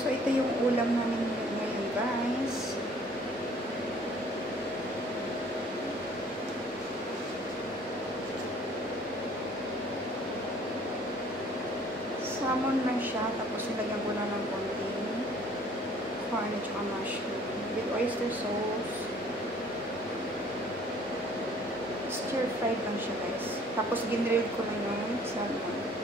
So, ito yung ulam namin ngayon, guys. Salmon lang siya, tapos nilagyan ko na ng konting corn at saka mushroom with oyster sauce. Stir fried lang siya, guys. Tapos ginrilled ko na yung salmon.